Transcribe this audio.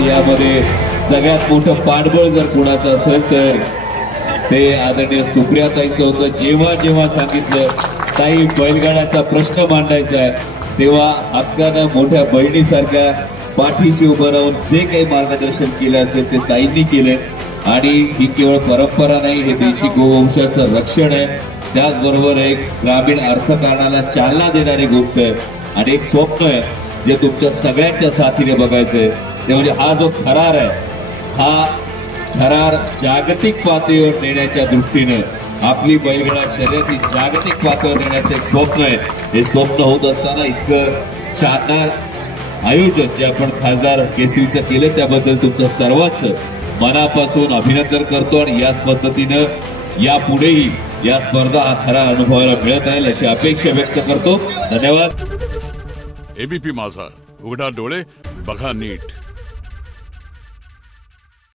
यामध्ये सगळ्यात मोठं पाठबळ जर कोणाचं असेल तर ते आदरणीय सुप्रियाताईंचं होतं। जेव्हा जेव्हा सांगितलं ताई बैलगाड्याचा प्रश्न मांडायचा आहे तेव्हा हक्कानं मोठ्या बहिणीसारख्या पाठीशी उभं राहून जे काही मार्गदर्शन केलं असेल ते ताईंनी केले। आणि ही केवळ परंपरा नाही, हे देशी गोवंशाचं रक्षण आहे, त्याचबरोबर एक ग्रामीण अर्थकारणाला चालना देणारी गोष्ट आहे आणि एक स्वप्न आहे जे तुमच्या सगळ्यांच्या साथीने बघायचंय। ते म्हणजे हा जो थरार आहे, हा थरार जागतिक पातळीवर नेण्याच्या दृष्टीने आपली बैलगाडा शर्यती जागतिक पातळीवर नेण्याचं एक स्वप्न आहे। हे स्वप्न होत असताना इतकं शानदार आयोजन जे आपण खासदार केसरीचं केलं त्याबद्दल तुमचं सर्वांचं मनापासून अभिनंदन करतो आणि याच पद्धतीनं यापुढेही या स्पर्धा हा खरा अनुभवायला मिळत राहील अशी अपेक्षा व्यक्त करतो। धन्यवाद। एबीपी माझा, उघडा डोळे बघा नीट।